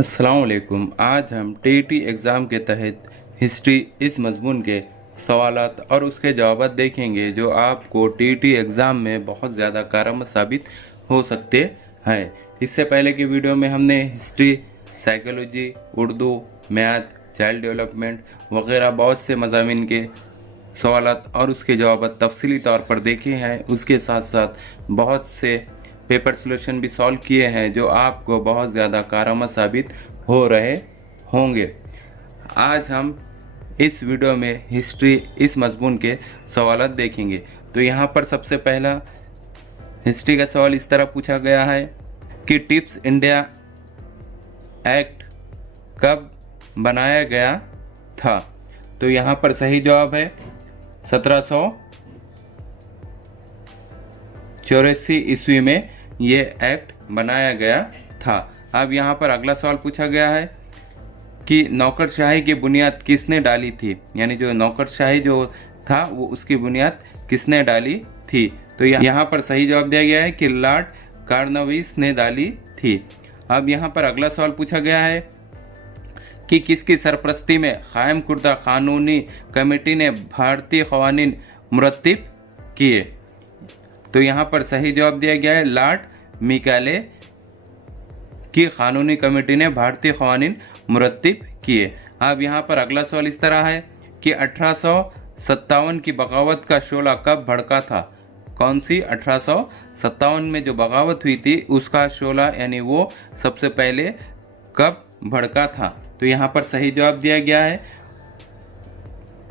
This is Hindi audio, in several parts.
अस्सलाम वालेकुम। आज हम टीईटी एग्ज़ाम के तहत हिस्ट्री इस मज़मून के सवालात और उसके जवाब देखेंगे जो आपको टीईटी एग्ज़ाम में बहुत ज़्यादा कारगर साबित हो सकते हैं। इससे पहले की वीडियो में हमने history, psychology, Urdu, math, child development वगैरह बहुत से मज़ामीन के सवालात और उसके जवाब तफसीली तौर पर देखे हैं। उसके साथ साथ बहुत से पेपर सॉल्यूशन भी सॉल्व किए हैं जो आपको बहुत ज़्यादा कारगर साबित हो रहे होंगे। आज हम इस वीडियो में हिस्ट्री इस मज़मून के सवालात देखेंगे। तो यहाँ पर सबसे पहला हिस्ट्री का सवाल इस तरह पूछा गया है कि टिप्स इंडिया एक्ट कब बनाया गया था। तो यहाँ पर सही जवाब है 1784 ईस्वी में ये एक्ट बनाया गया था। अब यहाँ पर अगला सवाल पूछा गया है कि नौकरशाही की बुनियाद किसने डाली थी, यानी जो नौकरशाही जो था वो उसकी बुनियाद किसने डाली थी। तो यहाँ पर सही जवाब दिया गया है कि लॉर्ड कॉर्नवालिस ने डाली थी। अब यहाँ पर अगला सवाल पूछा गया है कि किसकी सरपरस्ती में कायम करदा कानूनी कमेटी ने भारतीय कवानीन मुरत्तिब किए। तो यहाँ पर सही जवाब दिया गया है लॉर्ड मिकाले की कानूनी कमेटी ने भारतीय कवानीन मुरत्तिब किए। अब यहाँ पर अगला सवाल इस तरह है कि 1857 की बगावत का शोला कब भड़का था। कौन सी 1857 में जो बगावत हुई थी उसका शोला यानी वो सबसे पहले कब भड़का था। तो यहाँ पर सही जवाब दिया गया है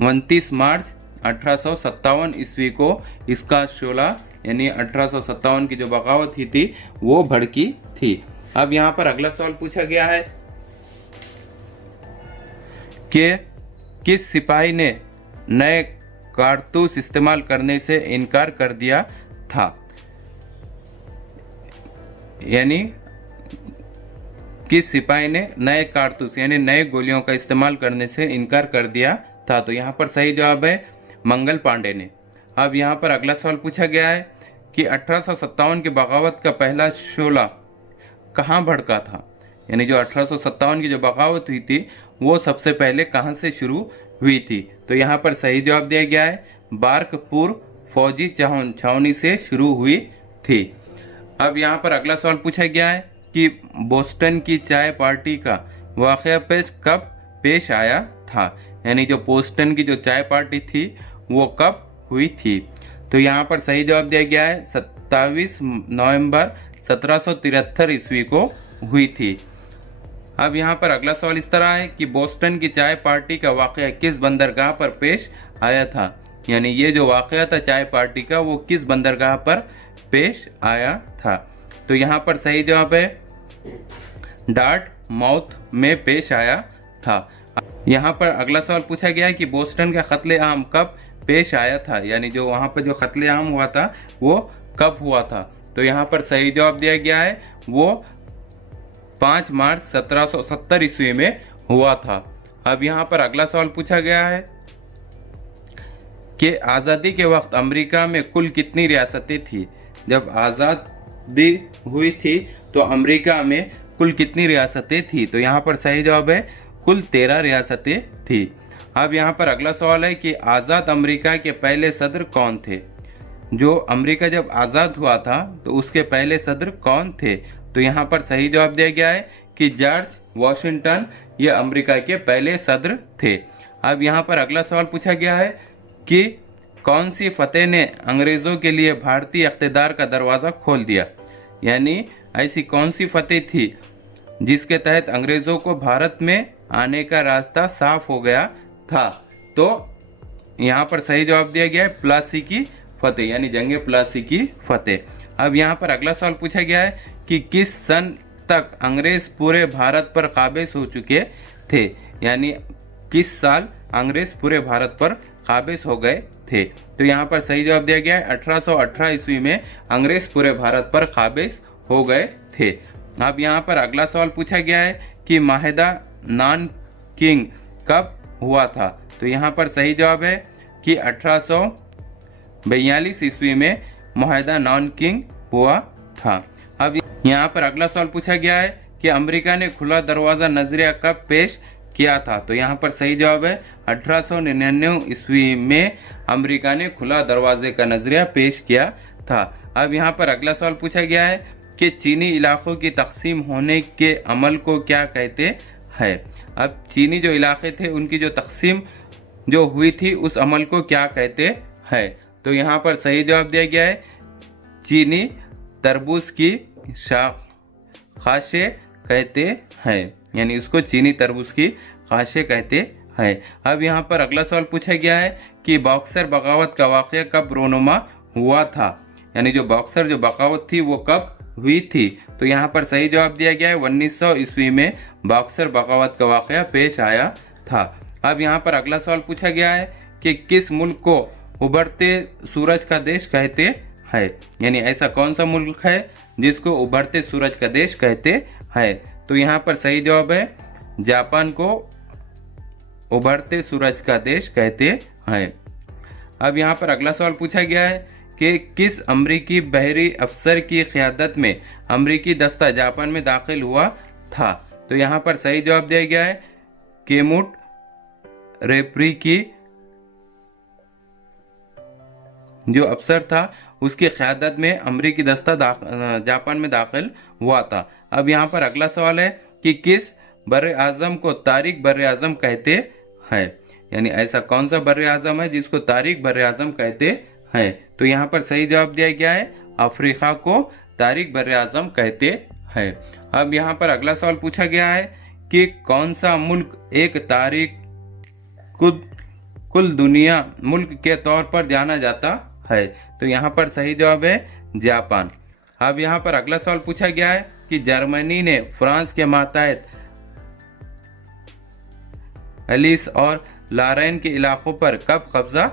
29 मार्च 1857 ईस्वी को इसका शोला यानी 1857 की जो बगावत हुई थी वो भड़की थी। अब यहाँ पर अगला सवाल पूछा गया है कि किस सिपाही ने नए कारतूस इस्तेमाल करने से इनकार कर दिया था, यानी किस सिपाही ने नए कारतूस यानी नए गोलियों का इस्तेमाल करने से इनकार कर दिया था। तो यहाँ पर सही जवाब है मंगल पांडे ने। अब यहाँ पर अगला सवाल पूछा गया है कि 1857 की बगावत का पहला शोला कहाँ भड़का था, यानी जो 1857 की जो बगावत हुई थी वो सबसे पहले कहाँ से शुरू हुई थी। तो यहाँ पर सही जवाब दिया गया है बारकपुर फौजी छावनी से शुरू हुई थी। अब यहाँ पर अगला सवाल पूछा गया है कि बोस्टन की चाय पार्टी का वाक़या कब पेश आया था, यानी जो बोस्टन की जो चाय पार्टी थी वो कब हुई थी। तो यहाँ पर सही जवाब दिया गया है 27 नवंबर 1773 ईस्वी को हुई थी। अब यहाँ पर अगला सवाल इस तरह है कि बोस्टन की चाय पार्टी का वाक़या किस बंदरगाह पर पेश आया था, यानी ये जो वाक़या था चाय पार्टी का वो किस बंदरगाह पर पेश आया था। तो यहाँ पर सही जवाब है डार्टमाउथ में पेश आया था। यहाँ पर अगला सवाल पूछा गया है कि बोस्टन का कत्ले आम कब पेश आया था, यानी जो वहाँ पर जो कत्ले आम हुआ था वो कब हुआ था। तो यहाँ पर सही जवाब दिया गया है वो 5 मार्च 1770 ईस्वी में हुआ था। अब यहाँ पर अगला सवाल पूछा गया है कि आज़ादी के वक्त अमेरिका में कुल कितनी रियासतें थी। जब आज़ादी हुई थी तो अमेरिका में कुल कितनी रियासतें थी। तो यहाँ पर सही जवाब है कुल 13 रियासतें थी। अब यहाँ पर अगला सवाल है कि आज़ाद अमेरिका के पहले सदर कौन थे। जो अमेरिका जब आज़ाद हुआ था तो उसके पहले सदर कौन थे। तो यहाँ पर सही जवाब दिया गया है कि जॉर्ज वॉशिंगटन ये अमेरिका के पहले सदर थे। अब यहाँ पर अगला सवाल पूछा गया है कि कौन सी फतेह ने अंग्रेज़ों के लिए भारतीय इक़्तिदार का दरवाज़ा खोल दिया, यानी ऐसी कौन सी फतेह थी जिसके तहत अंग्रेज़ों को भारत में आने का रास्ता साफ हो गया था। तो यहाँ पर सही जवाब दिया गया है प्लासी की फतेह, यानी जंगे प्लासी की फतेह। अब यहाँ पर अगला सवाल पूछा गया है कि किस सन तक अंग्रेज पूरे भारत पर काबिज हो चुके थे, यानी किस साल अंग्रेज पूरे भारत पर काबिज हो गए थे। तो यहाँ पर सही जवाब दिया गया है 1818 ईस्वी में अंग्रेज पूरे भारत पर काबिज हो गए थे। अब यहाँ पर अगला सवाल पूछा गया है कि माहिदा नॉन किंग कब हुआ था। तो यहाँ पर सही जवाब है कि 1842 ईस्वी में माहिदा नॉन किंग हुआ था। अब यहाँ पर अगला सवाल पूछा गया है कि अमेरिका ने खुला दरवाज़ा नजरिया कब पेश किया था? तो यहाँ पर सही जवाब है 1899 ईस्वी में अमेरिका ने खुला दरवाजे का नजरिया पेश किया था। अब यहाँ पर अगला सवाल पूछा गया है कि चीनी इलाकों की तकसीम होने के अमल को क्या कहते हैं? अब चीनी जो इलाके थे उनकी जो तकसीम जो हुई थी उस अमल को क्या कहते हैं? तो यहाँ पर सही जवाब दिया गया है चीनी तरबूज की खाशे कहते हैं, यानी उसको चीनी तरबूज की खाशे कहते हैं। अब यहाँ पर अगला सवाल पूछा गया है कि बॉक्सर बगावत का वाक़या कब रोनुमा हुआ था? यानी जो बॉक्सर जो बगावत थी वो कब हुई थी? तो यहाँ पर सही जवाब दिया गया है 1900 ईस्वी में बॉक्सर बगावत का वाक़या पेश आया था। अब यहाँ पर अगला सवाल पूछा गया है कि किस मुल्क को उभरते सूरज का देश कहते हैं? यानी ऐसा कौन सा मुल्क है जिसको उभरते सूरज का देश कहते हैं? तो यहाँ पर सही जवाब है जापान को उभरते सूरज का देश कहते हैं। अब यहाँ पर अगला सवाल पूछा गया है कि किस अमरीकी बहरी अफसर की क़यादत में अमरीकी दस्ता जापान में दाखिल हुआ था? तो यहाँ पर सही जवाब दिया गया है केमुट रेपरी की जो अफसर था उसकी क़यादत में अमरीकी दस्ता जापान में दाखिल हुआ था। अब यहाँ पर अगला सवाल है कि किस बर्र आज़म को तारिक बर्र आज़म कहते हैं? यानी ऐसा कौन सा बर्र आज़म है जिसको तारिक बर्र आज़म कहते हैं? तो यहाँ पर सही जवाब दिया गया है अफ्रीका को तारिक बर्र आज़म कहते हैं। अब यहाँ पर अगला सवाल पूछा गया है कि कौन सा मुल्क एक तारिक कुल दुनिया मुल्क के तौर पर जाना जाता है? तो यहाँ पर सही जवाब है जापान। अब यहाँ पर अगला सवाल पूछा गया है कि जर्मनी ने फ्रांस के मातहत एलिस और लारेन के इलाकों पर कब कब्जा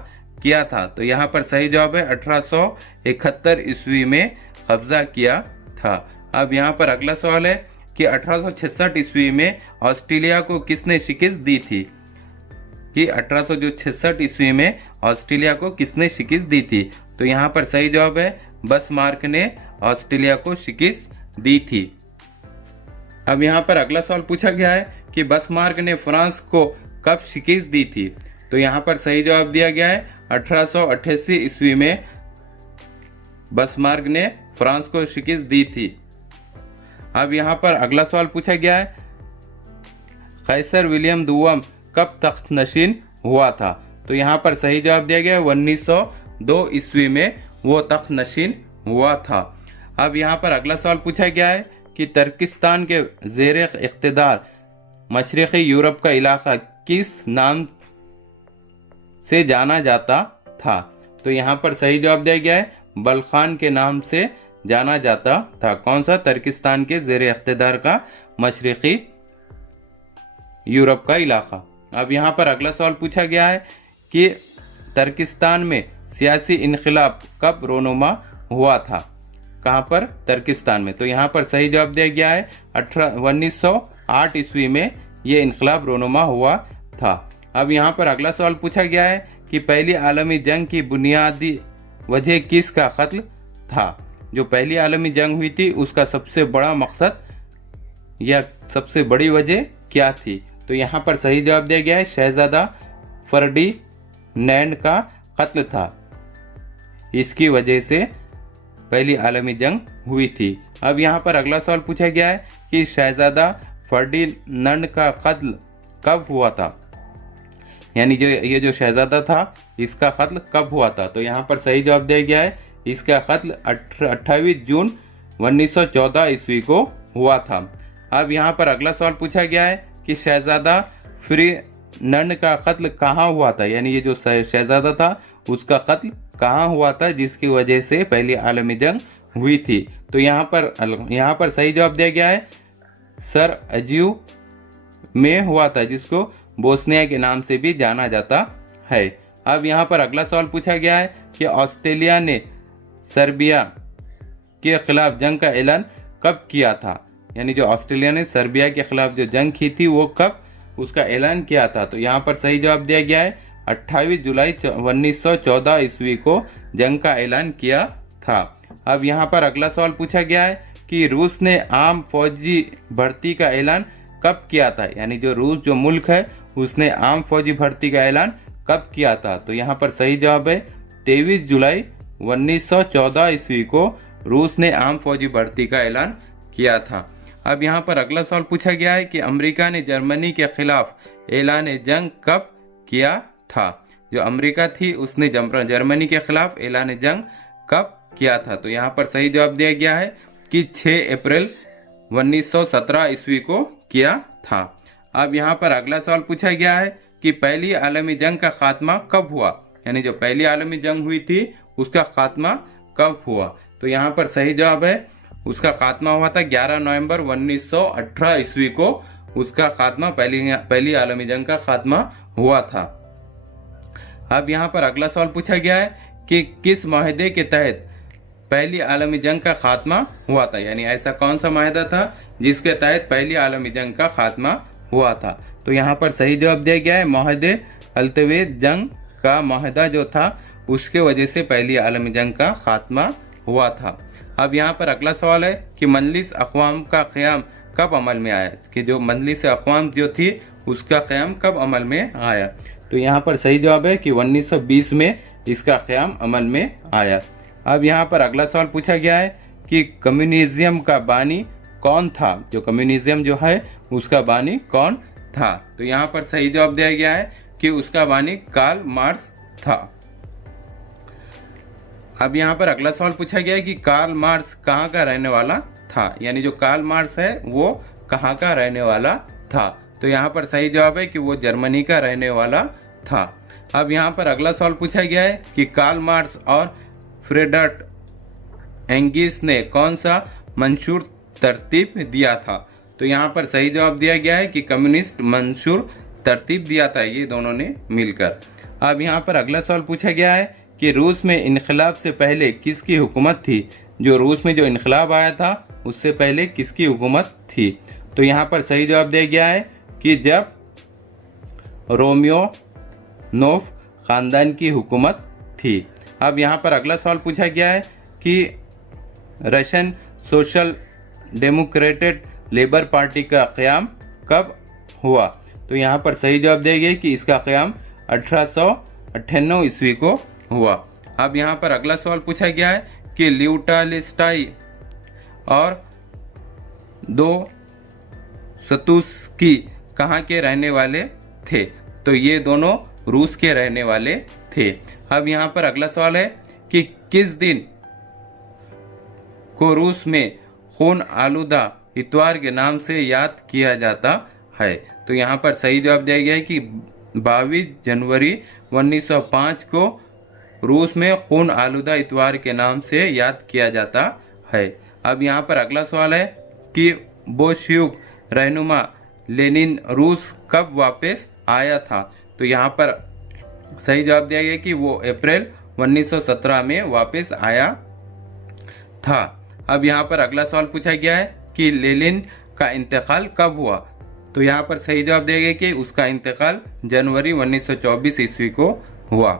किया था? तो यहाँ पर सही जवाब है 1871 ईस्वी में कब्जा किया था। अब यहाँ पर अगला सवाल है कि 1866 ईस्वी में ऑस्ट्रेलिया को किसने शिकस्त दी थी? कि 1866 ईस्वी में ऑस्ट्रेलिया को किसने शिकस्त दी थी? तो यहाँ पर सही जवाब है बस्मार्क ने ऑस्ट्रेलिया को शिकस्त दी थी। अब यहाँ पर अगला सवाल पूछा गया है कि बस्मार्क ने फ्रांस को कब शिकस्त दी थी? तो यहाँ पर सही जवाब दिया गया है 1888 ईस्वी में बस्मार्क ने फ्रांस को शिकस्त दी थी। अब यहाँ पर अगला सवाल पूछा गया है कैसर विलियम दुआम कब तख्त नशीन हुआ था? तो यहाँ पर सही जवाब दिया गया है 1902 ईस्वी में वो तख्त नशीन हुआ था। अब यहाँ पर अगला सवाल पूछा गया है कि तुर्किस्तान के ज़ेर इख्तिदार मशरक़ी यूरोप का इलाका किस नाम से जाना जाता था? तो यहाँ पर सही जवाब दिया गया है बल्खान के नाम से जाना जाता था। कौन सा? तुर्किस्तान के ज़ेर इख्तिदार का मशरक़ी यूरोप का इलाका। अब यहाँ पर अगला सवाल पूछा गया है कि तुर्किस्तान में सियासी इनकलाब कब रोनुमा हुआ था? कहाँ पर? तुर्किस्तान में। तो यहाँ पर सही जवाब दिया गया है 1908 ईस्वी में ये इनकलाब रोनुमा हुआ था। अब यहाँ पर अगला सवाल पूछा गया है कि पहली आलमी जंग की बुनियादी वजह किसका कत्ल था? जो पहली आलमी जंग हुई थी उसका सबसे बड़ा मकसद या सबसे बड़ी वजह क्या थी? तो यहाँ पर सही जवाब दिया गया है शहजादा फर्डिनैंड का कत्ल था, इसकी वजह से पहली आलमी जंग हुई थी। अब यहाँ पर अगला सवाल पूछा गया है कि शहजादा फर्डिनैंड का कत्ल कब हुआ था? यानी जो ये जो शहजादा था इसका कत्ल कब हुआ था? तो यहाँ पर सही जवाब दिया गया है इसका कत्ल 28 जून 1914 ईस्वी को हुआ था। अब यहाँ पर अगला सवाल पूछा गया है कि शहजादा फर्डिनैंड का कत्ल कहाँ हुआ था? यानी ये जो शहजादा था उसका कत्ल कहाँ हुआ था जिसकी वजह से पहली आलमी जंग हुई थी? तो यहाँ पर सही जवाब दिया गया है सराजेवो में हुआ था, जिसको बोस्निया के नाम से भी जाना जाता है। अब यहाँ पर अगला सवाल पूछा गया है कि ऑस्ट्रेलिया ने सर्बिया के खिलाफ जंग का ऐलान कब किया था? यानी जो ऑस्ट्रेलिया ने सर्बिया के खिलाफ जो जंग की थी वो कब उसका ऐलान किया था? तो यहाँ पर सही जवाब दिया गया है 28 जुलाई 1914 ईस्वी को जंग का ऐलान किया था। अब यहाँ पर अगला सवाल पूछा गया है कि रूस ने आम फौजी भर्ती का ऐलान कब किया था, यानी जो रूस जो मुल्क है उसने आम फौजी भर्ती का ऐलान कब किया था। तो यहाँ पर सही जवाब है 23 जुलाई 1914 ईस्वी को रूस ने आम फौजी भर्ती का ऐलान किया था। अब यहाँ पर अगला सवाल पूछा गया है कि अमेरिका ने जर्मनी के खिलाफ ऐलान जंग कब किया था। जो अमेरिका थी उसने जर्मनी के खिलाफ ऐलान जंग कब किया था। तो यहाँ पर सही जवाब दिया गया है कि 6 अप्रैल 1917 ईस्वी को किया था। अब यहाँ पर अगला सवाल पूछा गया है कि पहली आलमी जंग का खात्मा कब हुआ, यानी जो पहली आलमी जंग हुई थी उसका खात्मा कब हुआ। तो यहाँ पर सही जवाब है उसका खात्मा हुआ था 11 नवंबर 1918 ईस्वी को उसका खात्मा पहली आलमी जंग का खात्मा हुआ था। अब यहाँ पर अगला सवाल पूछा गया है कि किस माहदे के तहत पहली आलमी जंग का खात्मा हुआ था, यानी ऐसा कौन सा माहदा था जिसके तहत पहली आलमी जंग का खात्मा हुआ था। तो यहाँ पर सही जवाब दिया गया है माहदे अल्तवेद जंग का माहदा जो था उसके वजह से पहली आलमी जंग का खात्मा हुआ था। अब यहाँ पर अगला सवाल है कि मजलिस अक़वाम का क़याम कब अमल में आया, कि जो मजलिस अक़वाम जो थी उसका क़याम कब अमल में आया। तो यहाँ पर सही जवाब है कि 1920 में इसका क़याम अमल में आया। अब यहाँ पर अगला सवाल पूछा गया है कि कम्युनिज्म का बानी कौन था, जो कम्युनिज्म जो है उसका बानी कौन था। तो यहाँ पर सही जवाब दिया गया है कि उसका बानी कार्ल मार्क्स था। अब यहाँ पर अगला सवाल पूछा गया है कि कार्ल मार्क्स कहाँ का रहने वाला था, यानी जो कार्ल मार्क्स है वो कहाँ का रहने वाला था। तो यहाँ पर सही जवाब है कि वो जर्मनी का रहने वाला था। अब यहाँ पर अगला सवाल पूछा गया है कि कार्ल मार्क्स और फ्रेडरिक एंगिस ने कौन सा मंशूर तरतीब दिया था। तो यहाँ पर सही जवाब दिया गया है कि कम्युनिस्ट मंशूर तरतीब दिया था ये दोनों ने मिलकर। अब यहाँ पर अगला सवाल पूछा गया है कि रूस में इनकलाब से पहले किसकी हुकूमत थी, जो रूस में जो इनकलाब आया था उससे पहले किसकी हुकूमत थी। तो यहाँ पर सही जवाब दिया गया है कि जब रोमियोनोव ख़ानदान की हुकूमत थी। अब यहाँ पर अगला सवाल पूछा गया है कि रशियन सोशल डेमोक्रेटेड लेबर पार्टी का क़याम कब हुआ। तो यहाँ पर सही जवाब दिया गया कि इसका क़याम 1898 ईस्वी को हुआ। अब यहाँ पर अगला सवाल पूछा गया है कि लीव टॉल्स्टॉय और दोस्तोयेव्स्की कहाँ के रहने वाले थे। तो ये दोनों रूस के रहने वाले थे। अब यहाँ पर अगला सवाल है कि किस दिन को रूस में खून आलूदा इतवार के नाम से याद किया जाता है। तो यहाँ पर सही जवाब दिया गया है कि 22 जनवरी 1905 को रूस में खून आलूदा इतवार के नाम से याद किया जाता है। अब यहाँ पर अगला सवाल है कि बोल्शेविक रहनुमा लेनिन रूस कब वापस आया था। तो यहाँ पर सही जवाब दिया गया कि वो अप्रैल 1917 में वापस आया था। अब यहाँ पर अगला सवाल पूछा गया है कि लेनिन का इंतकाल कब हुआ। तो यहाँ पर सही जवाब दिया गया कि उसका इंतकाल जनवरी 1924 ईस्वी को हुआ।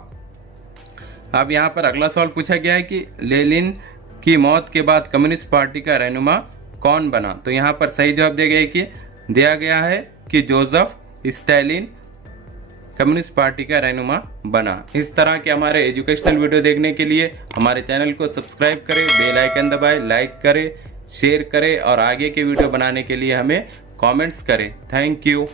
अब यहाँ पर अगला सवाल पूछा गया है कि लेनिन की मौत के बाद कम्युनिस्ट पार्टी का रहनुमा कौन बना। तो यहाँ पर सही जवाब दिया गया है कि जोसेफ स्टालिन कम्युनिस्ट पार्टी का रहनुमा बना। इस तरह के हमारे एजुकेशनल वीडियो देखने के लिए हमारे चैनल को सब्सक्राइब करें, बेल आइकन दबाएं, लाइक करें, शेयर करें और आगे के वीडियो बनाने के लिए हमें कमेंट्स करें। Thank you.